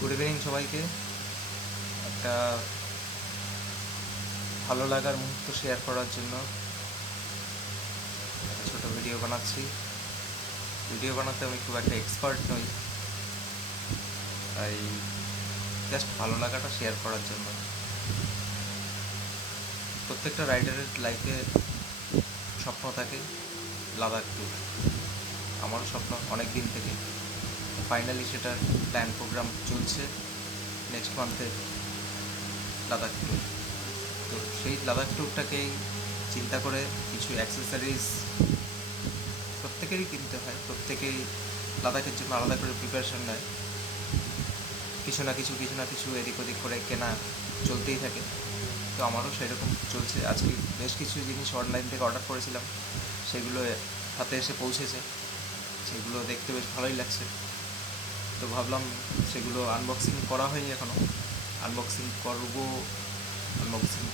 Good evening সবাইকে। একটা ভালো লাগার মুহূর্ত শেয়ার করার জন্য একটা ছোটো ভিডিও বানাচ্ছি। ভিডিও বানাতে আমি খুব একটা এক্সপার্ট নই, তাই জাস্ট ভালো লাগাটা শেয়ার করার জন্য। প্রত্যেকটা রাইডারের লাইফে স্বপ্ন থাকে লাদাখ ট্যুর। আমারও স্বপ্ন অনেক দিন থেকে, ফাইনালি সেটার প্ল্যান প্রোগ্রাম চলছে নেক্সট মান্থে লাদাখ ট্যুর। তো সেই লাদাখ ট্যুরটাকেই চিন্তা করে কিছু অ্যাক্সেসরিজ প্রত্যেকেরই কিনতে হয়, প্রত্যেকেই লাদাখের জন্য আলাদা করে প্রিপারেশন নেয়। কিছু না কিছু এদিক ওদিক করে কেনা চলতেই থাকে। তো আমারও সেরকম চলছে। আজকে বেশ কিছু জিনিস অনলাইন থেকে অর্ডার করেছিলাম, সেগুলো হাতে এসে পৌঁছেছে। সেগুলো দেখতে বেশ ভালোই লাগছে। তো ভাবলাম সেগুলো আনবক্সিং করা হয়নি এখনও, আনবক্সিং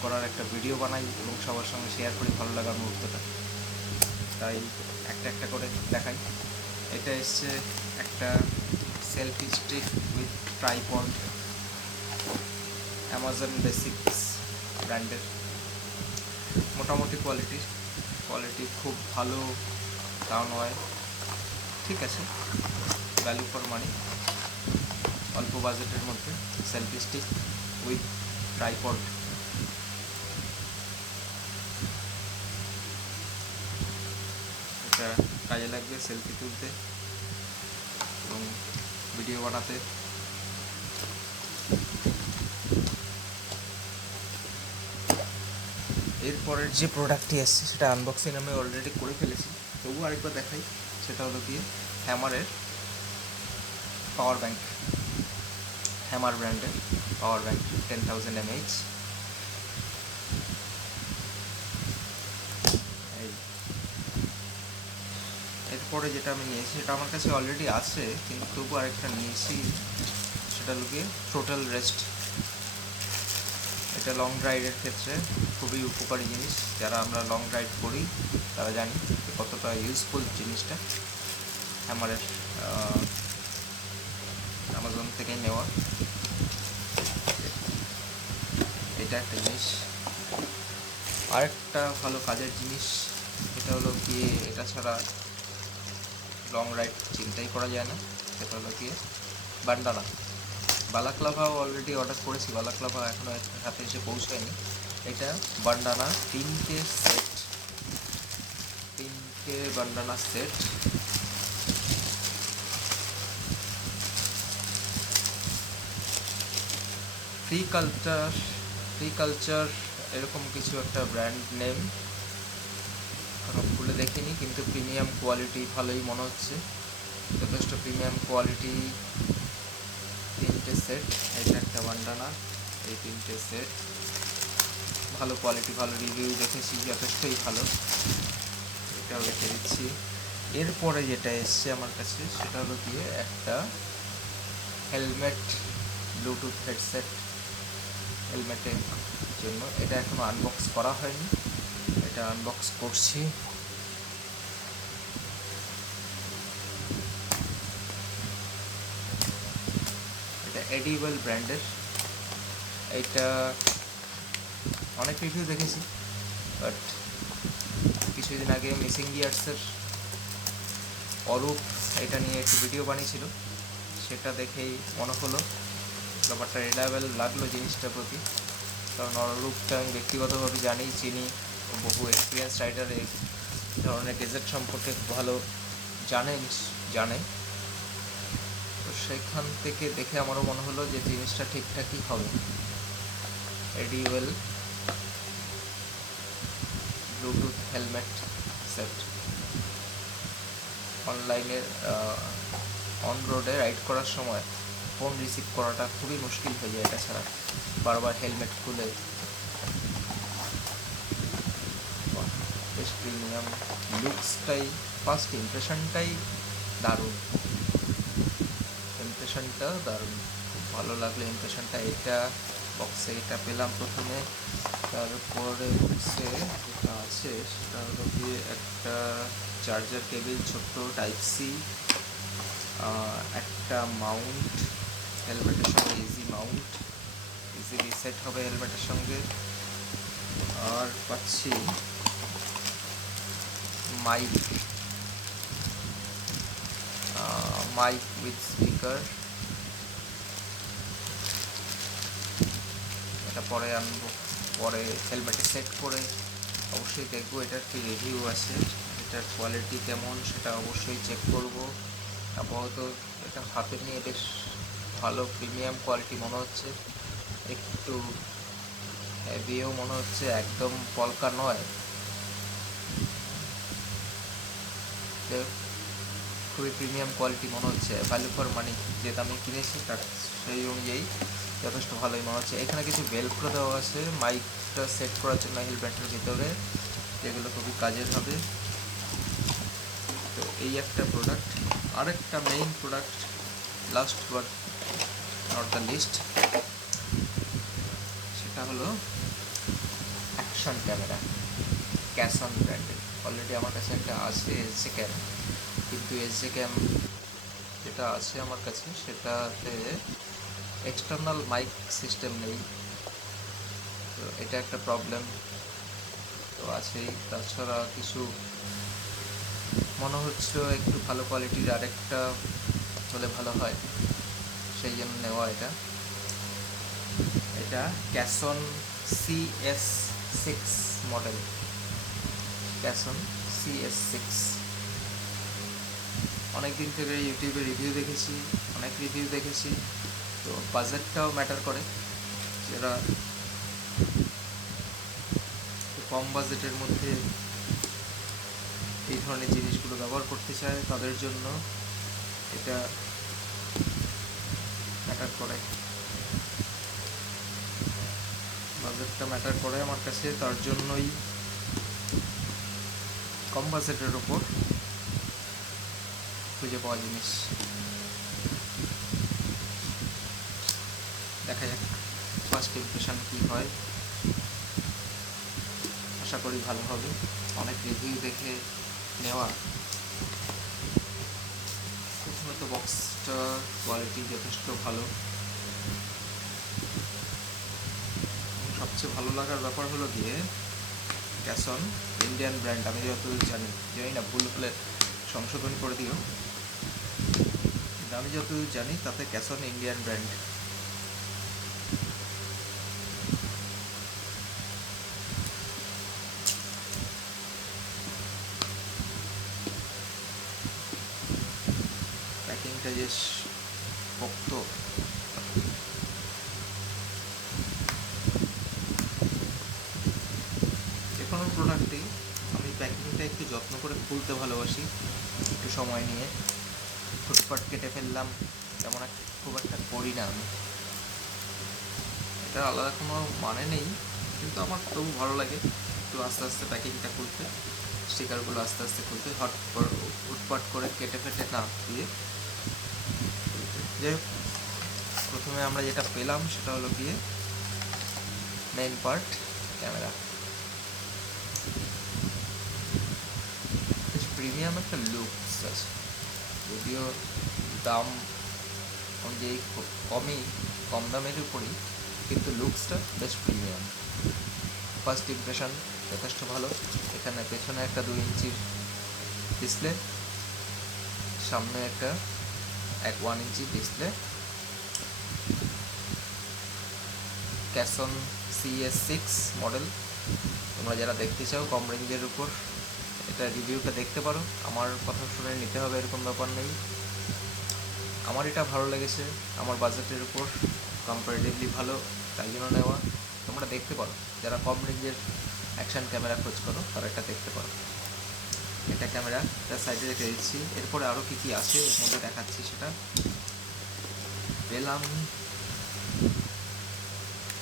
করার একটা ভিডিও বানাই এবং সবার সঙ্গে শেয়ার করি ভালো লাগার মুহূর্তটা। তাই একটা একটা করে দেখাই। এটা এসছে একটা selfie stick with tripod, Amazon basics ব্র্যান্ডের। মোটামুটি কোয়ালিটি খুব ভালো তাও নয়, ঠিক আছে, ভ্যালু ফর মানি। অল্প বাজেটের মধ্যে সেলফি স্টিক উইথ ট্রাইপড। এটা কাজে লাগবে সেলফি তুলতে এবং ভিডিও বানাতে। এরপরের যে প্রোডাক্টটি এসছে সেটা আনবক্সিং আমি অলরেডি করে ফেলেছি, তবুও আরেকবার দেখাই। সেটা হলো গিয়ে হ্যামারের পাওয়ার ব্যাঙ্ক, হ্যামার ব্র্যান্ডের পাওয়ার ব্যাঙ্ক 10,000 mAh। এরপরে যেটা আমি নিয়েছি সেটা আমার কাছে অলরেডি আছে, কিন্তু তবু আরেকটা নিয়েছি। সেটা হলো গিয়ে টোটাল রেস্ট। এটা লং রাইডের ক্ষেত্রে খুবই উপকারী জিনিস। যারা আমরা লং রাইড করি তারা জানি কতটা ইউজফুল জিনিসটা। হ্যামারের অ্যামাজন থেকে নেওয়া এটা একটা জিনিস। আরেকটা ভালো কাজের জিনিস, এটা হলো গিয়ে এটা ছাড়া লং রাইড চিন্তাই করা যায় না। সেটা হলো গিয়ে বান্ডানা। বালাক্লাভাও অলরেডি অর্ডার করেছি, বালাক্লাভা এখনও হাতে এসে পৌঁছায়নি। এটা বান্ডানা তিনটে বান্ডানা সেট। ফ্রি কালচার এরকম কিছু একটা ব্র্যান্ড নেম, এখনও খুলে দেখিনি, কিন্তু প্রিমিয়াম কোয়ালিটি ভালোই মনে হচ্ছে, যথেষ্ট প্রিমিয়াম কোয়ালিটি। তিনটে সেট, এটা একটা বান্ডানা, এই তিনটে সেট ভালো কোয়ালিটি, ভালো রিভিউ দেখেছি, যথেষ্টই ভালো। এটাও রেখে দিচ্ছি। এরপরে যেটা এসছে আমার কাছে সেটা হলো গিয়ে একটা হেলমেট, ব্লুটুথ হেডসেট হেলমেটের জন্য। এটা এখনও আনবক্স করা হয়নি, এটা আনবক্স করছি। এটা এডিবল ব্র্যান্ডের। এটা অনেক রিভিউ দেখেছি, বাট কিছুদিন আগে মিসিং গিয়ার্সের অরূপ এটা নিয়ে একটু ভিডিও বানিয়েছিল, সেটা দেখেই মনে হলো, ব্যাপারটা রিলায়েবল লাগলো জিনিসটার প্রতি। কারণ অরূপটা আমি ব্যক্তিগতভাবে চিনি, বহু এক্সপিরিয়েন্স রাইডার এই ধরনের গেজেট সম্পর্কে ভালো জানে। তো সেখান থেকে দেখে আমারও মনে হলো যে জিনিসটা ঠিকঠাকই হবে। এডিওয়েল ব্লুটুথ হেলমেট সেট। অনলাইনে অন রোডে রাইড করার সময় ফোন রিসিভ করাটা খুবই মুশকিল হয়ে যায় এটা ছাড়া, বারবার হেলমেট খুলে। বেশ প্রিমিয়াম লুকসটাই, ফার্স্ট ইমপ্রেশনটাই দারুণ, খুব ভালো লাগলো ইমপ্রেশনটা। এটা বক্সে এটা পেলাম প্রথমে, তারপরে হচ্ছে যেটা আছে সেটা হলো গিয়ে একটা চার্জার কেবিল, ছোট্ট টাইপ সি, একটা মাউন্ট, হেলমেটের সঙ্গে ইজি মাউন্ট, ইজিলি সেট হবে হেলমেটের সঙ্গে। আর পাচ্ছি মাইক, মাইক উইথ স্পিকার, এটা পরে আনবো, পরে হেলমেটে সেট করে অবশ্যই দেখবো এটার কি রিভিউ আছে, এটার কোয়ালিটি কেমন সেটা অবশ্যই চেক করব। আপাতত এটা হাতে নিয়ে বেশ ভালো প্রিমিয়াম কোয়ালিটি মনে হচ্ছে, একটু হেভিও মনে হচ্ছে, একদম পলকা নয়, খুবই প্রিমিয়াম কোয়ালিটি মনে হচ্ছে, ভ্যালু ফর মানি যে দামে কিনেছি তার সেই অনুযায়ী যথেষ্ট ভালোই মনে হচ্ছে। এখানে কিছু ভেলক্রো দেওয়া আছে মাইকটা সেট করার জন্য হেলমেটের ভিতরে, যেগুলো খুবই কাজের হবে। তো এই একটা প্রোডাক্ট। আরেকটা main product, last but not the least, সেটা হলো অ্যাকশন ক্যামেরা, ক্যাসন ব্র্যান্ডের। অলরেডি আমার কাছে একটা আছে এসজে ক্যাম, কিন্তু এসজে ক্যাম যেটা আছে আমার কাছে সেটাতে এক্সটার্নাল মাইক সিস্টেম নেই, তো এটা একটা প্রবলেম তো আছেই। তাছাড়া কিছু মনে হচ্ছে একটু ভালো কোয়ালিটির আরেকটা হলে ভালো হয়, সেই জন্য নেওয়া এটা। এটা ক্যাসন CS6 মডেল, ক্যাসন CS6। অনেক দিন থেকে ইউটিউবে রিভিউ দেখেছি, অনেক রিভিউ দেখেছি, তো বাজেটটাও ম্যাটার করে। যারা কম বাজেটের মধ্যে এই ধরনের জিনিসগুলো ব্যবহার করতে চায় তাদের জন্য এটা ম্যাটার করে, বাজেটটা ম্যাটার করে আমার কাছে, তার জন্যই কম বাজেটের ওপর খুঁজে পাওয়া জিনিস। দেখা যাক ফার্স্ট ইমপ্রেশন কী হয়, আশা করি ভালো হবে। অনেক রিভিউ দেখে নেওয়া। প্রথমত বক্সটা কোয়ালিটি যথেষ্ট ভালো, সবচেয়ে ভালো লাগার ব্যাপার হলো গিয়ে ক্যাসন ইন্ডিয়ান ব্র্যান্ড, আমি যতদূর জানি না ভুল হলে সংশোধন করে দিও, আমি যতদূর জানি তাতে ক্যাসন ইন্ডিয়ান ব্র্যান্ড। প্যাকিংটা বেশ পোক্ত, যে কোনো প্রোডাক্টেই আমি প্যাকিংটা একটু যত্ন করে খুলতে ভালোবাসি, একটু সময় নিয়ে। ফুটপাট কেটে ফেললাম তেমন খুব একটা করি না আমি, এটা আলাদা কোনো মানে নেই, কিন্তু আমার তবু ভালো লাগে একটু আস্তে আস্তে প্যাকিংটা খুলতে, স্টিকারগুলো আস্তে আস্তে খুলতে, হুটপাট করে কেটে ফেটে না দিয়ে খুলতে। যাই হোক, প্রথমে আমরা যেটা পেলাম সেটা হলো গিয়ে মেইন পার্ট, ক্যামেরা। বেশ প্রিমিয়াম একটা লুকস আছে, যদিও দাম অনুযায়ী কম দামের উপরই, কিন্তু লুকসটা বেশ প্রিমিয়াম। ফার্স্ট ইমপ্রেশন যথেষ্ট ভালো। এখানে পেছনে একটা 2 ইঞ্চির ডিসপ্লে, সামনে একটা 1 ইঞ্চি ডিসপ্লে। ক্যাসন CS6 মডেল, তোমরা যারা দেখতে চাও কম রেঞ্জের উপর এটা রিভিউটা দেখতে পারো, আমার কথা শুনে নিতে হবে এরকম ব্যাপার নেই। আমার এটা ভালো লেগেছে, আমার বাজেটের উপর কম্পারেটিভলি ভালো, তাই জন্য নেওয়া। তোমরা দেখতে পারো, যারা কম রেঞ্জের অ্যাকশান ক্যামেরা খোঁজ করো তারা এটা দেখতে পারো। এটা ক্যামেরা, এটা সাইডে রেখে দিচ্ছি, এরপরে আরও কী কী আছে এর মধ্যে দেখাচ্ছি। সেটা পেলাম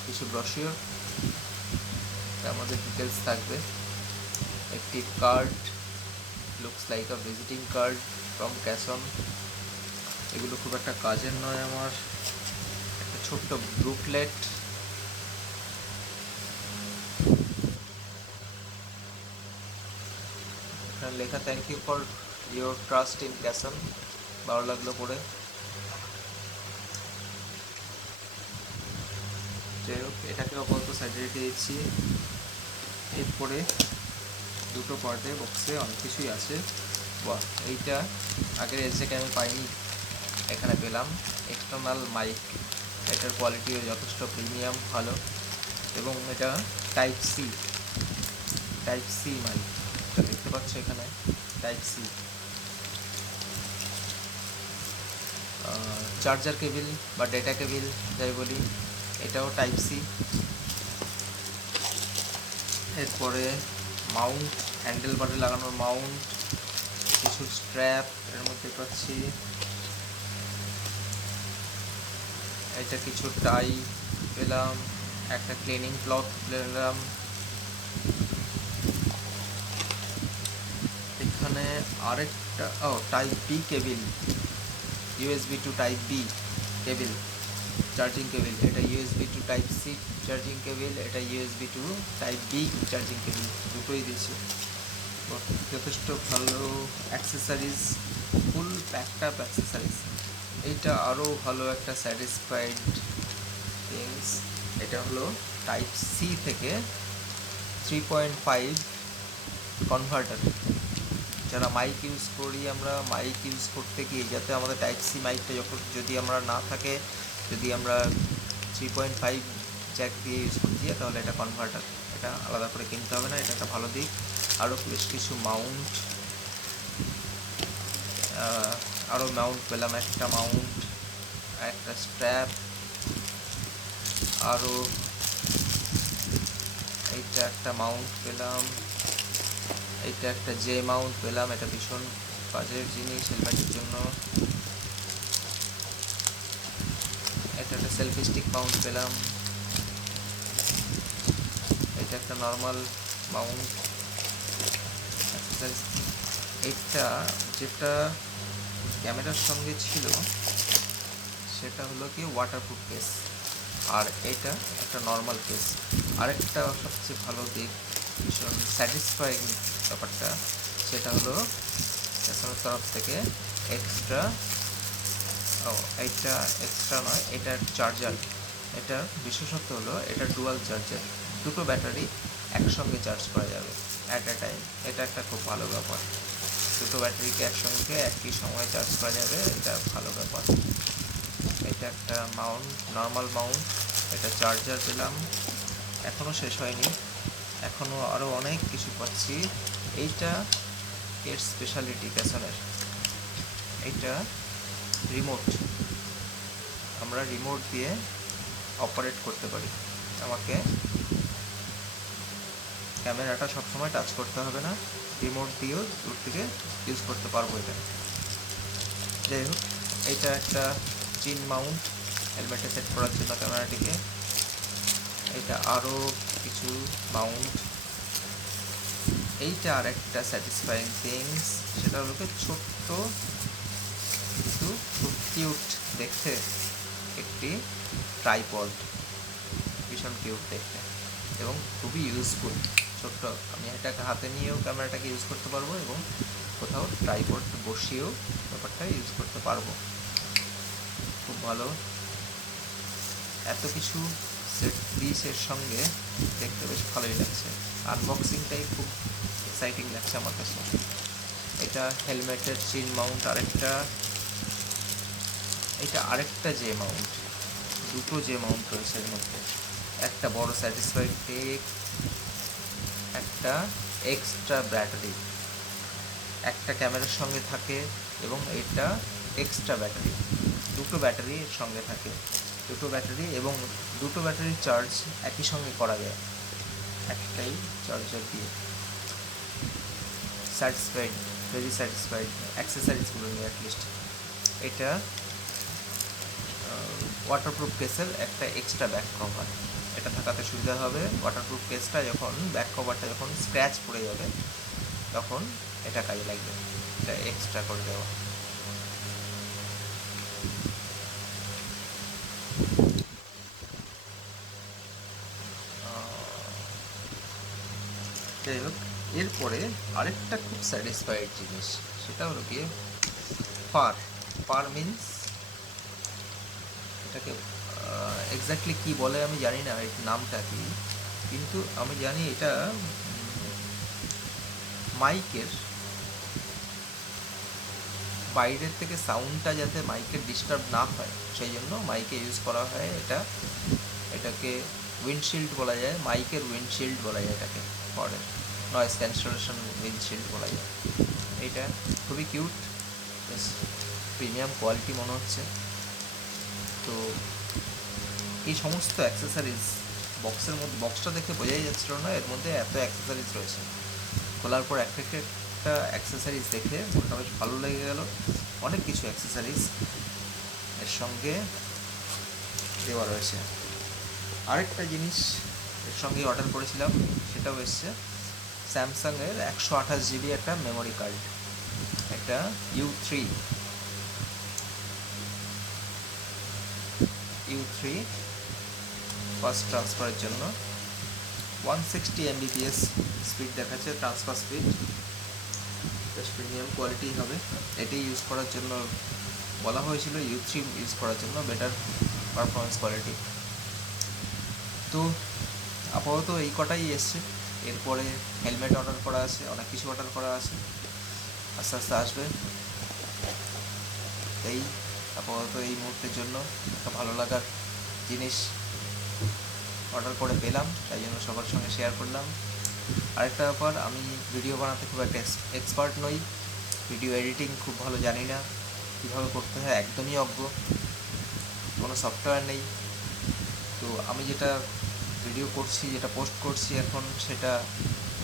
কিছু ব্রশিওর, তার মধ্যে ডিটেলস থাকবে, একটি card, looks like a visiting card from Casson. এগুলো খুব একটা কাজের নয় আমার। একটা ছোট্ট বুকলেট, এখানে লেখা thank you for your trust in Casson, ভালো লাগলো পড়ে। যাই হোক, এটাকে আপাতত সাইডে রেখে দিচ্ছি। এরপরে দুটো পার্টে বক্সে অনেক কিছুই আছে। বাহ, এইটা আগের এসডেকে আমি পাইনি, এখানে পেলাম। এক্সটার্নাল মাইক, এটার কোয়ালিটিও যথেষ্ট প্রিমিয়াম, ভালো। এবং এটা টাইপ সি মাইক, এটা দেখতে পাচ্ছ এখানে টাইপ সি। চার্জার কেবিল বা ডেটা কেবিল যাই বলি, এটাও টাইপ সি। এরপরে মাউন্ট, হ্যান্ডেল বারে লাগানোর মাউন্ট, কিছু স্ট্র্যাপ এর মধ্যে পাচ্ছি। এটা কিছু টাই পেলাম, একটা ক্লিনিং ক্লথ পেলাম। এখানে আরেকটা type B cable, USB to type B cable, charging cable. এটা USB to type C charging cable, এটা USB to type B charging cable, দুটোই দিয়েছে। যথেষ্ট ভালো অ্যাক্সেসারিজ, ফুল প্যাকড অ্যাক্সেসারিজ। এইটা আরও ভালো একটা স্যাটিসফাইড থিংস। এটা হলো টাইপ সি থেকে 3.5 কনভার্টার। যারা মাইক ইউজ করি, আমরা মাইক ইউজ করতে গিয়ে যাতে আমাদের টাইপ সি মাইকটা যদি আমরা না থাকে, যদি আমরা 3.5 জ্যাক দিয়ে ইউজ করতে যাই, তাহলে এটা কনভার্টার, এটা আলাদা করে কিনতে হবে না, এটা একটা ভালো দিক। আরও বেশ কিছু মাউন্ট, আরও মাউন্ট পেলাম, একটা মাউন্ট, একটা স্ট্র্যাপ, আরও এইটা একটা মাউন্ট পেলাম, এইটা একটা জে মাউন্ট পেলাম, এটা ভীষণ কাজের জিনিস হেলমেটের জন্য। এটা একটা সেলফি স্টিক মাউন্ট পেলাম, এটা একটা নর্মাল মাউন্ট অ্যাক্সেসরিজ। এটা যেটা ক্যামেরার সঙ্গে ছিল সেটা হলো কি ওয়াটারপ্রুফ কেস, আর এটা একটা নর্মাল কেস। আরেকটা সবচেয়ে ভালো দিক, ভীষণ স্যাটিসফাইং ব্যাপারটা, সেটা হলো ক্যামেরার তরফ থেকে এক্সট্রা, এইটা এক্সট্রা নয়, এটা চার্জার। এটার বিশেষত্ব হলো এটা ডুয়াল চার্জার, দুটো ব্যাটারি একসঙ্গে চার্জ করা যাবে অ্যাট এ টাইম। এটা একটা খুব ভালো ব্যাপার, দুটো ব্যাটারিকে একসঙ্গে একই সময়ে চার্জ করা যাবে, এটা ভালো ব্যাপার। এটা একটা মাউন্ট, নর্মাল মাউন্ট, এটা চার্জার পেলাম। এখনও শেষ হয়নি, এখনও আরও অনেক কিছু পাচ্ছি। এইটা এর স্পেশালিটি ক্যাসনের, এইটা রিমোট, আমরা রিমোট দিয়ে অপারেট করতে পারি। আমাকে ক্যামেরাটা সবসময় টাচ করতে হবে না, রিমোট দিয়েও দূর থেকে ইউজ করতে পারবো এটা। যাই হোক, এইটা একটা চিন মাউন্ট, হেলমেটে সেট করার জন্য ক্যামেরাটিকে। এটা আরও কিছু মাউন্ট। এইটা আর একটা স্যাটিসফাইং থিংস, সেটা হলো ছোট্ট কিন্তু খুব কিউট দেখতে একটি ট্রাইপড, ভীষণ কিউট দেখতে এবং খুবই ইউজফুল। ছোট্ট, আমি এটাকে হাতে নিয়েও ক্যামেরাটাকে ইউজ করতে পারবো এবং কোথাও ট্রাইপড বসিয়েও ব্যাপারটা ইউজ করতে পারবো, খুব ভালো। এত কিছু সেট পিসের সঙ্গে দেখতে বেশ ভালোই লাগছে, আনবক্সিংটাই খুব এক্সাইটিং লাগছে আমার কাছে। এটা হেলমেটের চিন মাউন্ট, আরেকটা, এটা আরেকটা জে মাউন্ট, দুটো জে মাউন্ট রয়েছে এর মধ্যে। একটা বড় স্যাটিসফাইড টেক, একটা এক্সট্রা ব্যাটারি, একটা ক্যামেরার সঙ্গে থাকে এবং এটা এক্সট্রা ব্যাটারি, দুটো ব্যাটারি এর সঙ্গে থাকে, দুটো ব্যাটারি এবং দুটো ব্যাটারির চার্জ একই সঙ্গে করা যায় একটাই চার্জার দিয়ে। স্যাটিসফাইড, ভেরি স্যাটিসফাইড অ্যাক্সেসারিজগুলো নিয়ে অ্যাটলিস্ট। এটা ওয়াটারপ্রুফ কেসের একটা এক্সট্রা ব্যাক কভার, এটা থাকাতে সুবিধা হবে। ওয়াটারপ্রুফ কেসটা যখন, ব্যাক কভারটা যখন স্ক্র্যাচ পড়ে যাবে তখন এটা কাজে লাগবে, এটা এক্সট্রা করে দেওয়া। যাই হোক, এরপরে আরেকটা খুব স্যাটিসফাইড জিনিস, সেটা হলো গিয়ে ফার। ফার মিন্স এটাকে এক্স্যাক্টলি কী বলে আমি জানি না এর নামটা কি, কিন্তু আমি জানি এটা মাইকের বাইরের থেকে সাউন্ডটা যাতে মাইকের ডিস্টার্ব না হয় সেই জন্য মাইকে ইউজ করা হয় এটা। এটাকে উইন্ডশিল্ড বলা যায়, মাইকের উইন্ডশিল্ড বলা যায় এটাকে, পরে নয়েজ ক্যান্সেলেশন উইন্ডশিল্ড বলা যায়। এইটা খুবই কিউট, বেশ প্রিমিয়াম কোয়ালিটি মনে হচ্ছে। তো এই সমস্ত অ্যাক্সেসরিজ বক্সের মধ্যে, বক্সটা দেখে বোঝাই যাচ্ছিল না এর মধ্যে এত অ্যাক্সেসরিজ রয়েছে। খোলার পর একটা অ্যাক্সেসরিজ দেখে মনটা বেশ ভালো লেগে গেল। অনেক কিছু অ্যাক্সেসরিজ এর সঙ্গে দেওয়া রয়েছে। আরেকটা জিনিস এর সঙ্গে অর্ডার করেছিলাম, সেটাও এসছে স্যামসাংয়ের 128 GB একটা মেমোরি কার্ড, একটা U3 ফাস্ট ট্রান্সফারের জন্য 160 Mbps স্পিড দেখাচ্ছে ট্রান্সফার স্পিড, বেশ প্রিমিয়াম কোয়ালিটি হবে। এটাই ইউজ করার জন্য বলা হয়েছিল, U3 ইউজ করার জন্য, বেটার পারফরমেন্স কোয়ালিটি। তো আপাতত এই কটাই এসছে। এরপরে হেলমেট অর্ডার করা আছে, অনেক কিছু অর্ডার করা আছে, আস্তে আস্তে আসবে। এই আপাতত এই মুহূর্তের জন্য একটা ভালো লাগার জিনিস অর্ডার করে পেলাম, তাই জন্য সবার সঙ্গে শেয়ার করলাম। আরেকটা ব্যাপার, আমি ভিডিও বানাতে খুব একটা এক্সপার্ট নই, ভিডিও এডিটিং খুব ভালো জানি না, কীভাবে করতে হয় একদমই অজ্ঞ, কোনো সফটওয়্যার নেই। তো আমি যেটা ভিডিও করছি, যেটা পোস্ট করছি এখন, সেটা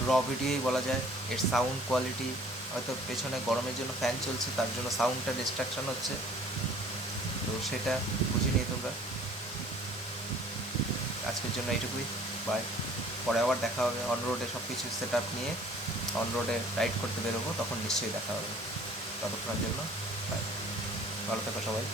র ভিডিওই বলা যায়। এর সাউন্ড কোয়ালিটি হয়তো পেছনে গরমের জন্য ফ্যান চলছে, তার জন্য সাউন্ডটা ডিস্ট্রাকশন হচ্ছে, তো সেটা বুঝে নিয়ে তোমরা। আজকের জন্য এইটুকুই, বাই। পরে আবার দেখা হবে অন রোডে, সব কিছু সেট আপ নিয়ে অন রোডে রাইড করতে বেরোবো, তখন নিশ্চয়ই দেখা হবে। ততক্ষণের জন্য বাই, ভালো থেকো সবাই।